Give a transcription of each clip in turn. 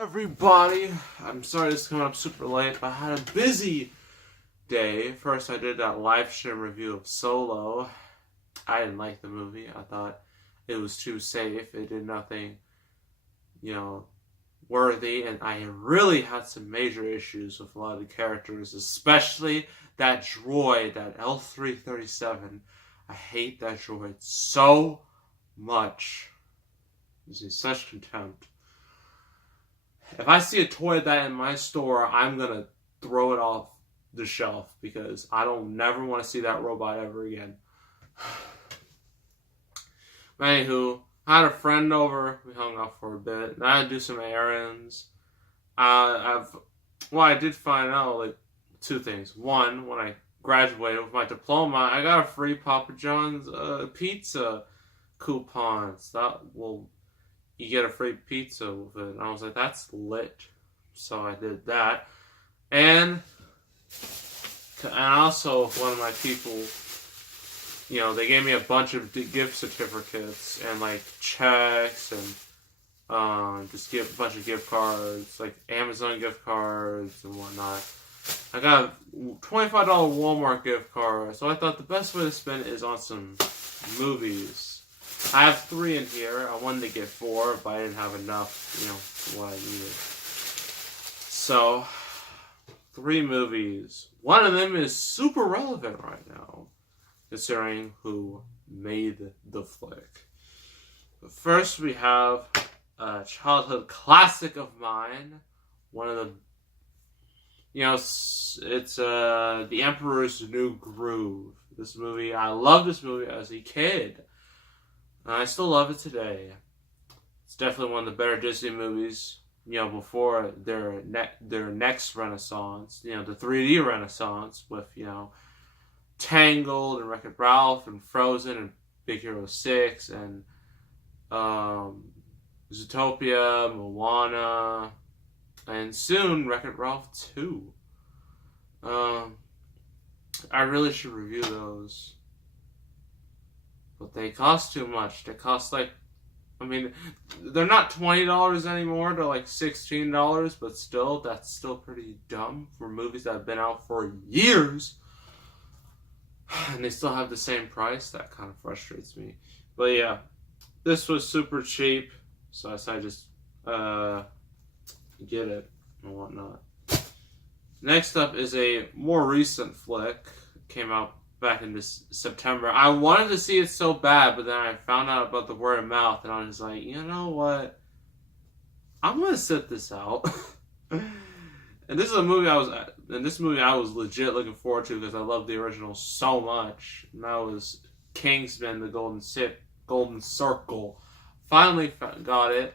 Everybody, I'm sorry this is coming up super late, but I had a busy day. First, I did that live stream review of Solo. I didn't like the movie. I thought it was too safe. It did nothing, worthy, and I really had some major issues with a lot of the characters, especially that droid, that L337. I hate that droid so much. He's such contempt. If I see a toy of that in my store, I'm gonna throw it off the shelf because I don't never want to see that robot ever again. Anywho, I had a friend over. We hung out for a bit. And I had to do some errands. I did find out like two things. One, when I graduated with my diploma, I got a free Papa John's pizza coupons. You get a free pizza with it. And I was like, that's lit. So I did that. And also, one of my people, they gave me a bunch of gift certificates and like checks and just a bunch of gift cards, like Amazon gift cards and whatnot. I got a $25 Walmart gift card. So I thought the best way to spend it is on some movies. I have 3 in here. I wanted to get 4, but I didn't have enough, for what I needed. So, 3 movies. One of them is super relevant right now, considering who made the flick. But first, we have a childhood classic of mine. One of the, it's The Emperor's New Groove. This movie, I loved this movie as a kid. I still love it today. It's definitely one of the better Disney movies, before their next renaissance, the 3D renaissance with, Tangled and Wreck-It Ralph and Frozen and Big Hero 6 and Zootopia, Moana, and soon Wreck-It Ralph 2. I really should review those. But they cost too much. They cost they're not $20 anymore. They're like $16, but still, that's still pretty dumb for movies that have been out for years. And they still have the same price. That kind of frustrates me. But yeah, this was super cheap. So I decided just get it and whatnot. Next up is a more recent flick. It came out back in this September. I wanted to see it so bad, but then I found out about the word of mouth, and I was like, you know what? I'm gonna sit this out. And this is a movie I was legit looking forward to because I love the original so much. And that was Kingsman: The Golden Circle. Finally got it.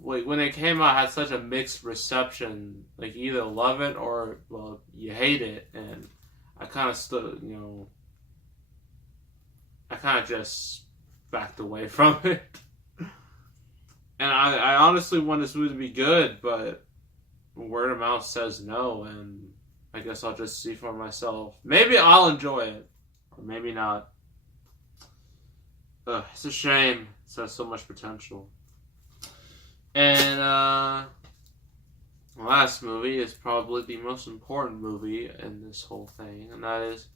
When it came out, it had such a mixed reception. Like, you either love it or, well, you hate it. And I kind of just backed away from it. And I honestly want this movie to be good, but word of mouth says no, and I guess I'll just see for myself. Maybe I'll enjoy it, or maybe not. It's a shame. It has so much potential. And the last movie is probably the most important movie in this whole thing, and that is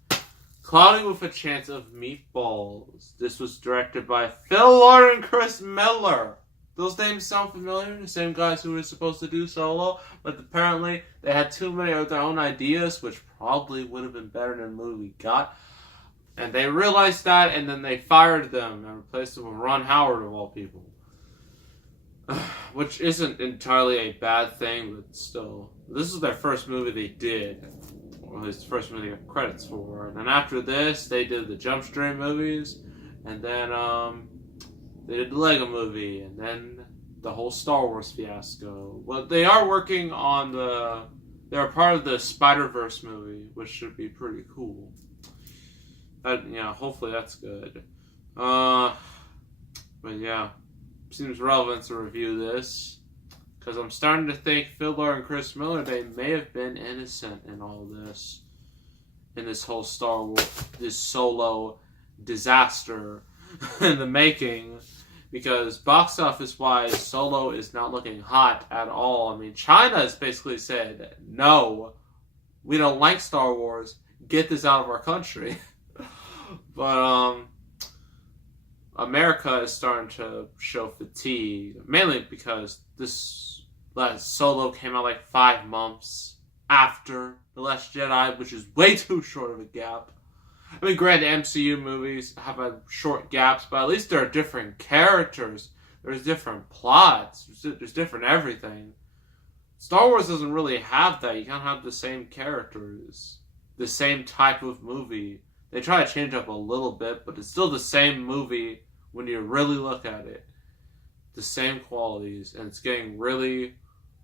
Cloudy with a Chance of Meatballs. This was directed by Phil Lord and Chris Miller. Those names sound familiar, the same guys who were supposed to do Solo, but apparently they had too many of their own ideas, which probably would have been better than the movie we got. And they realized that, and then they fired them and replaced them with Ron Howard, of all people. Which isn't entirely a bad thing, but still. This is their first movie they did. Or at least the first movie they got credits for. And then after this, they did the Jump Street movies. And then they did the Lego movie. And then the whole Star Wars fiasco. Well, they are working on they're part of the Spider-Verse movie, which should be pretty cool. Hopefully that's good. But yeah. Seems relevant to review this because I'm starting to think Phil Lord and Chris Miller, they may have been innocent in all this, in this whole Star Wars, this Solo disaster in the making, because box office wise, Solo is not looking hot at all. I mean, China has basically said, no, we don't like Star Wars. Get this out of our country. But America is starting to show fatigue, mainly because this last Solo came out like 5 months after The Last Jedi, which is way too short of a gap. I mean, granted, MCU movies have had short gaps, but at least there are different characters. There's different plots. There's different everything. Star Wars doesn't really have that. You can't have the same characters, the same type of movie. They try to change up a little bit, but it's still the same movie when you really look at it. The same qualities, and it's getting really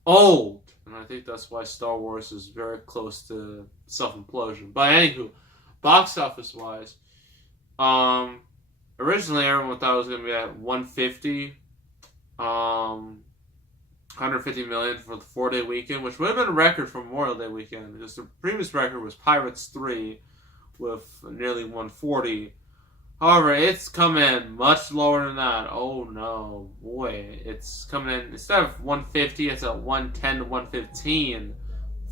old. And I think that's why Star Wars is very close to self-implosion. But anywho, box office wise, originally everyone thought it was going to be at 150 million for the 4-day weekend, which would have been a record for Memorial Day weekend, because the previous record was Pirates 3 with nearly 140. However, it's come in much lower than that. Oh no, boy. It's coming in, instead of 150, it's at 110 to 115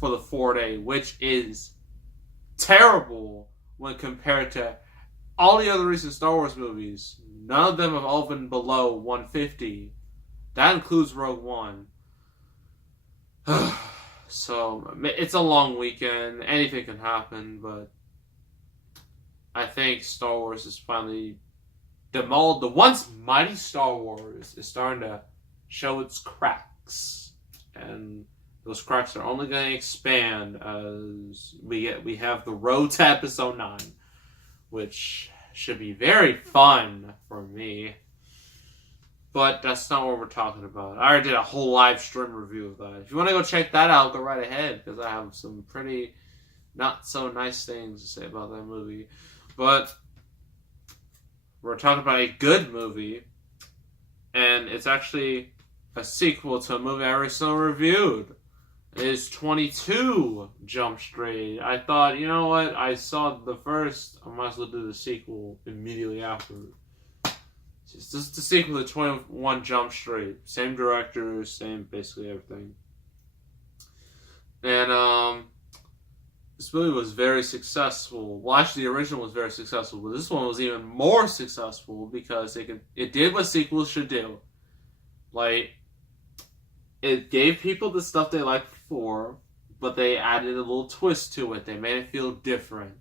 for the 4-day, which is terrible when compared to all the other recent Star Wars movies. None of them have all been below 150. That includes Rogue One. So, it's a long weekend. Anything can happen, but I think Star Wars is finally demolished. The once mighty Star Wars is starting to show its cracks. And those cracks are only going to expand as we have the road to Episode 9, which should be very fun for me. But that's not what we're talking about. I already did a whole live stream review of that. If you want to go check that out, go right ahead, because I have some pretty not so nice things to say about that movie. But we're talking about a good movie, and it's actually a sequel to a movie I recently reviewed. It is 22 Jump Street. I thought, you know what? I saw the first. I might as well do the sequel immediately after. This is the sequel to 21 Jump Street. Same director, same basically everything. And this movie was very successful. Well, actually, the original was very successful, but this one was even more successful because it did what sequels should do. Like, it gave people the stuff they liked before, but they added a little twist to it. They made it feel different.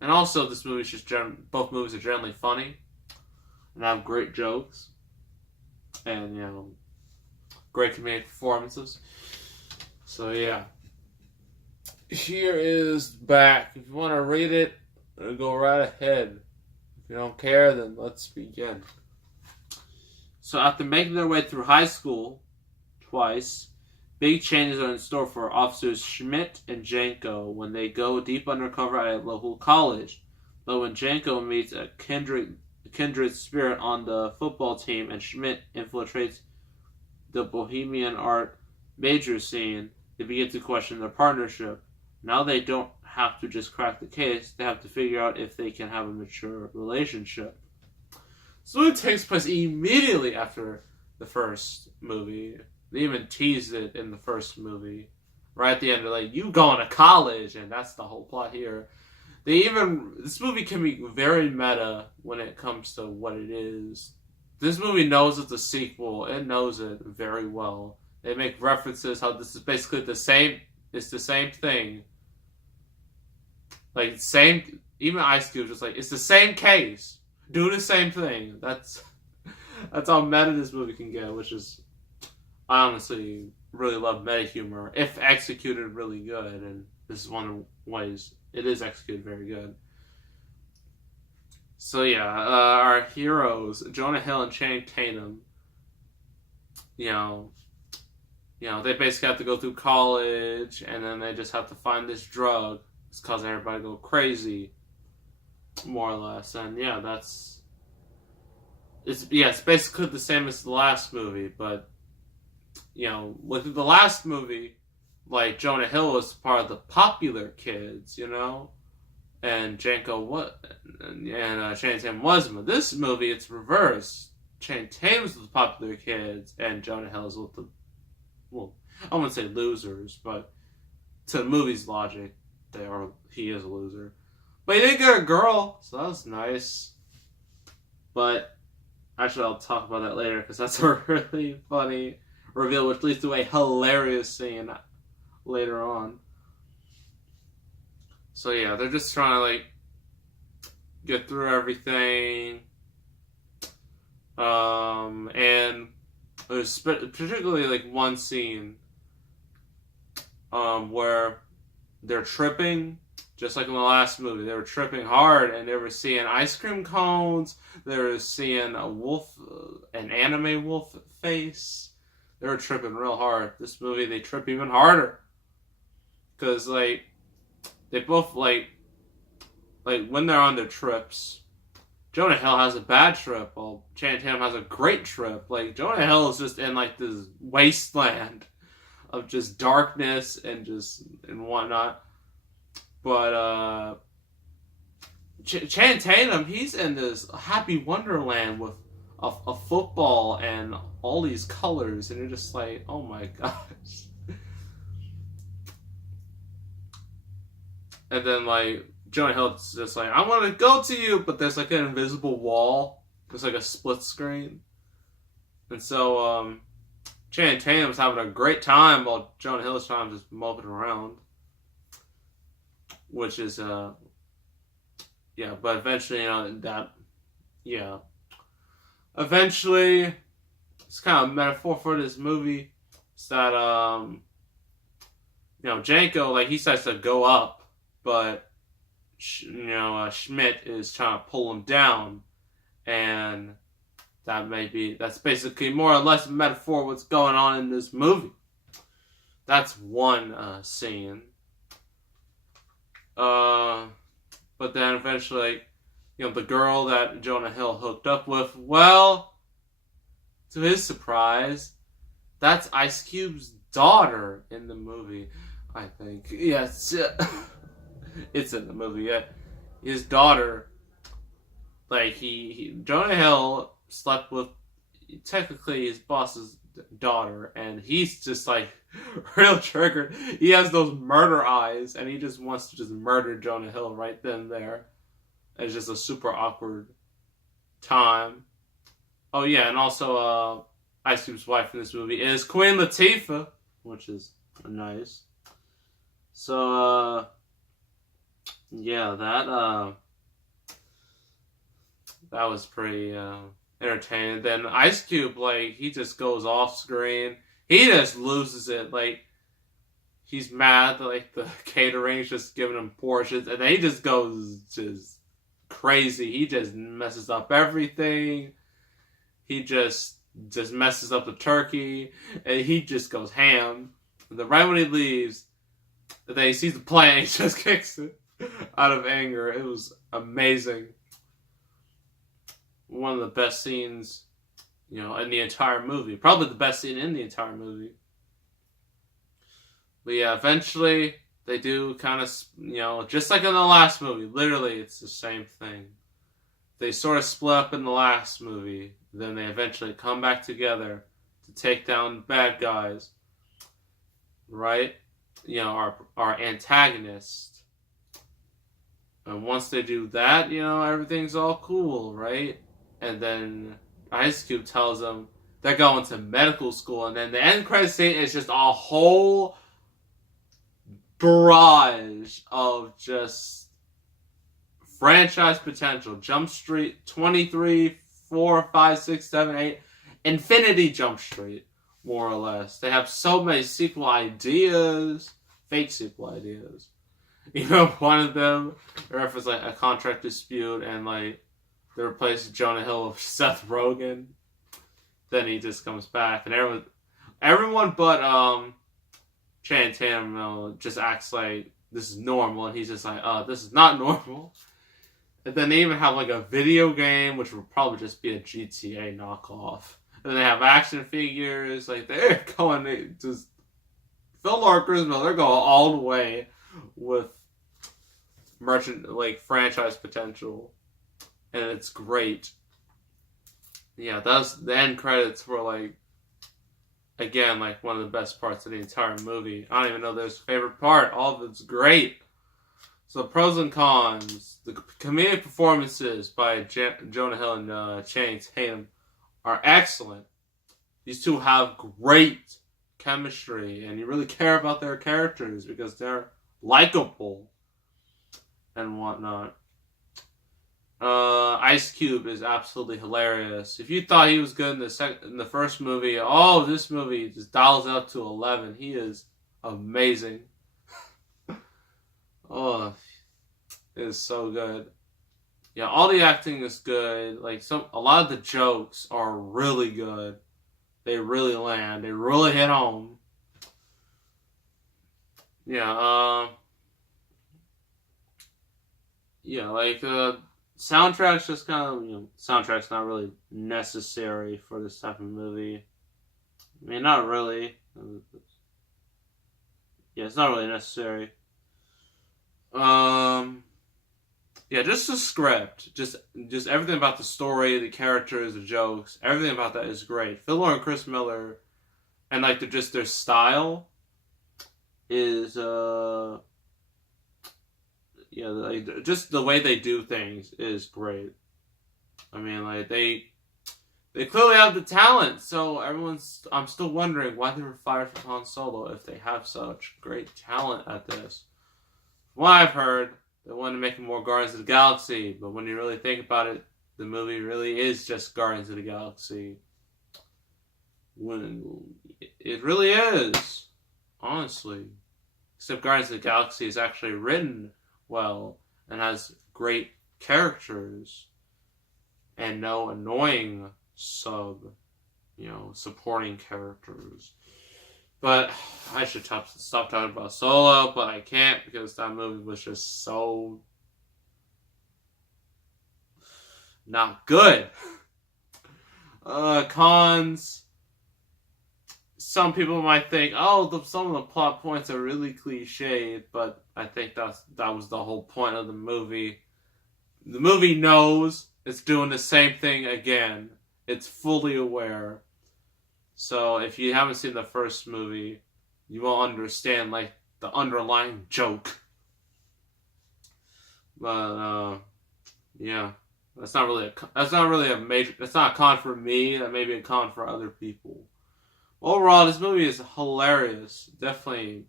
And also, this movie is just both movies are generally funny and have great jokes and, you know, great comedic performances. So yeah, here is back. If you want to read it, go right ahead. If you don't care, then let's begin. So after making their way through high school twice, big changes are in store for officers Schmidt and Janko when they go deep undercover at a local college. But when Janko meets a kindred spirit on the football team and Schmidt infiltrates the Bohemian art major scene, they begin to question their partnership. Now they don't have to just crack the case, they have to figure out if they can have a mature relationship. So it takes place immediately after the first movie. They even teased it in the first movie. Right at the end, they're like, you going to college, and that's the whole plot here. This movie can be very meta when it comes to what it is. This movie knows it's a sequel. It knows it very well. They make references how this is basically it's the same thing. Like, even Ice Cube just like, it's the same case. Do the same thing. That's how meta this movie can get, which is, I honestly really love meta humor if executed really good, and this is one of the ways it is executed very good. So yeah, our heroes, Jonah Hill and Channing Tatum, you know, they basically have to go through college, and then they just have to find this drug. It's causing everybody to go crazy, more or less. And yeah, it's basically the same as the last movie, but you know, with the last movie, like, Jonah Hill was part of the popular kids, you know, and Janko and Channing Tatum wasn't. But this movie, it's reversed. Channing Tatum's with the popular kids, and Jonah Hill's with the, well, I wouldn't say losers, but to the movie's logic, he is a loser. But he did get a girl, so that was nice. But actually, I'll talk about that later because that's a really funny reveal, which leads to a hilarious scene later on. So yeah, they're just trying to like get through everything. And there's particularly like one scene where they're tripping, just like in the last movie. They were tripping hard, and they were seeing ice cream cones. They were seeing a wolf, an anime wolf face. They were tripping real hard. This movie, they trip even harder, because like they both like when they're on their trips, Jonah Hill has a bad trip, while Channing Tatum has a great trip. Like, Jonah Hill is just in like this wasteland of just darkness and whatnot. But Channing Tatum, he's in this happy wonderland with a football and all these colors, and you're just like, oh my gosh. And then like Jonah Hill's just like, I want to go to you, but there's like an invisible wall. There's like a split screen. And so Channing Tatum's having a great time while Jonah Hill's trying to just moping around. Which is, yeah, but eventually, eventually, it's kind of a metaphor for this movie. It's that, Janko, like, he starts to go up, but, Schmidt is trying to pull him down, and that's basically more or less a metaphor of what's going on in this movie. That's one scene. But then eventually, the girl that Jonah Hill hooked up with, well, to his surprise, that's Ice Cube's daughter in the movie, I think. Yes, it's in the movie, yeah. His daughter, like, Jonah Hill slept with, technically, his boss's daughter, and he's just, like, real triggered. He has those murder eyes, and he just wants to just murder Jonah Hill right then and there. It's just a super awkward time. Oh yeah, and also Ice Cube's wife in this movie is Queen Latifah, which is nice. So yeah, that was pretty entertaining. Then Ice Cube, like, he just goes off screen. He just loses it. Like, he's mad that, like, the catering's just giving him portions, and then he just goes just crazy. He just messes up everything. He just messes up the turkey, and he just goes ham. And then right when he leaves, then he sees the plant, he just kicks it out of anger. It was amazing. One of the best scenes, in the entire movie. Probably the best scene in the entire movie. But yeah, eventually they do kind of, just like in the last movie. Literally, it's the same thing. They sort of split up in the last movie. Then they eventually come back together to take down bad guys. Right? Our antagonist. And once they do that, everything's all cool, right? And then Ice Cube tells them they're going to medical school, and then the end credit scene is just a whole barrage of just franchise potential. Jump Street 23, 4, 5, 6, 7, 8, Infinity Jump Street, more or less. They have so many sequel ideas, fake sequel ideas. One of them references like a contract dispute, and like they replace Jonah Hill with Seth Rogen. Then he just comes back, and everyone but Channing Tatum just acts like this is normal, and he's just like, this is not normal. And then they even have like a video game, which will probably just be a GTA knockoff. And then they have action figures, like they're going just Phil Lord Griswold, they're going all the way with franchise potential. And it's great. yeah, that's the end credits were like, again, like one of the best parts of the entire movie. I don't even know there's a favorite part. All of it's great. So pros and cons. The comedic performances by Jonah Hill and Channing Tatum are excellent. These two have great chemistry, and you really care about their characters because they're likable and whatnot. Ice Cube is absolutely hilarious. If you thought he was good in the first movie, oh, this movie just dials it up to 11. He is amazing. Oh, it is so good. Yeah, all the acting is good. Like a lot of the jokes are really good. They really land. They really hit home. Yeah, like soundtrack's just kind of, soundtrack's not really necessary for this type of movie. I mean, not really. Yeah, it's not really necessary. Yeah, just the script, just everything about the story, the characters, the jokes, everything about that is great. Phil Lord and Chris Miller, and like their style is like just the way they do things is great. I mean, like they clearly have the talent, so I'm still wondering why they were fired from Han Solo if they have such great talent at this. From what I've heard, they wanted to make more Guardians of the Galaxy, but when you really think about it, the movie really is just Guardians of the Galaxy. When it really is, honestly. Except Guardians of the Galaxy is actually written well and has great characters and no annoying supporting characters. But I should stop talking about Solo, but I can't because that movie was just so not good. Cons. Some people might think, some of the plot points are really cliched, but I think that was the whole point of the movie. The movie knows it's doing the same thing again. It's fully aware. So if you haven't seen the first movie, you won't understand like the underlying joke. But yeah, that's not really a major. That's not a con for me. That may be a con for other people. Overall, this movie is hilarious. Definitely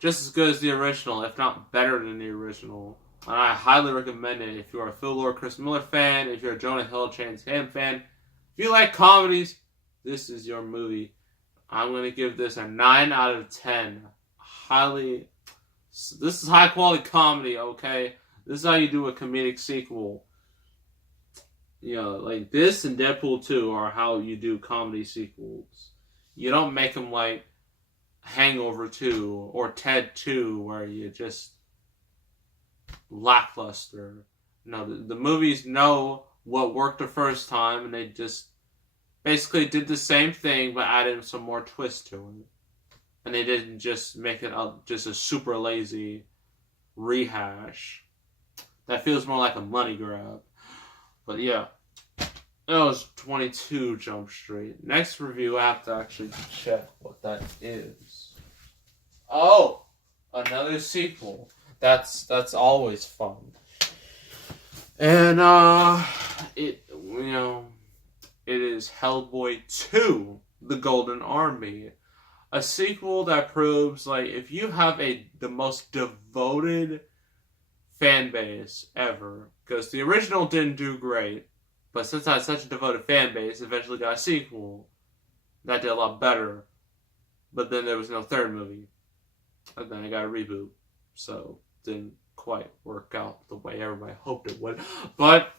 just as good as the original, if not better than the original. And I highly recommend it if you're a Phil Lord, Chris Miller fan, if you're a Jonah Hill, Channing Tatum fan. If you like comedies, this is your movie. I'm going to give this a 9 out of 10. This is high quality comedy, okay? This is how you do a comedic sequel. Like this and Deadpool 2 are how you do comedy sequels. You don't make them like Hangover 2 or Ted 2 where you just lackluster. No, the movies know what worked the first time and they just basically did the same thing but added some more twist to it. And they didn't just make it just a super lazy rehash. That feels more like a money grab. But yeah. That was 22 Jump Street. Next review, I have to actually check what that is. Oh! Another sequel. That's always fun. And, it is Hellboy 2, The Golden Army. A sequel that proves, like, if you have the most devoted fan base ever, because the original didn't do great, but since I had such a devoted fan base, eventually got a sequel that did a lot better. But then there was no third movie. And then I got a reboot. So, didn't quite work out the way everybody hoped it would. But,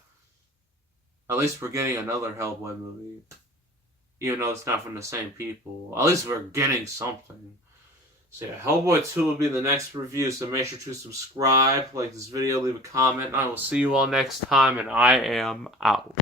at least we're getting another Hellboy movie. Even though it's not from the same people. At least we're getting something. So yeah, Hellboy 2 will be the next review. So make sure to subscribe, like this video, leave a comment. And I will see you all next time. And I am out.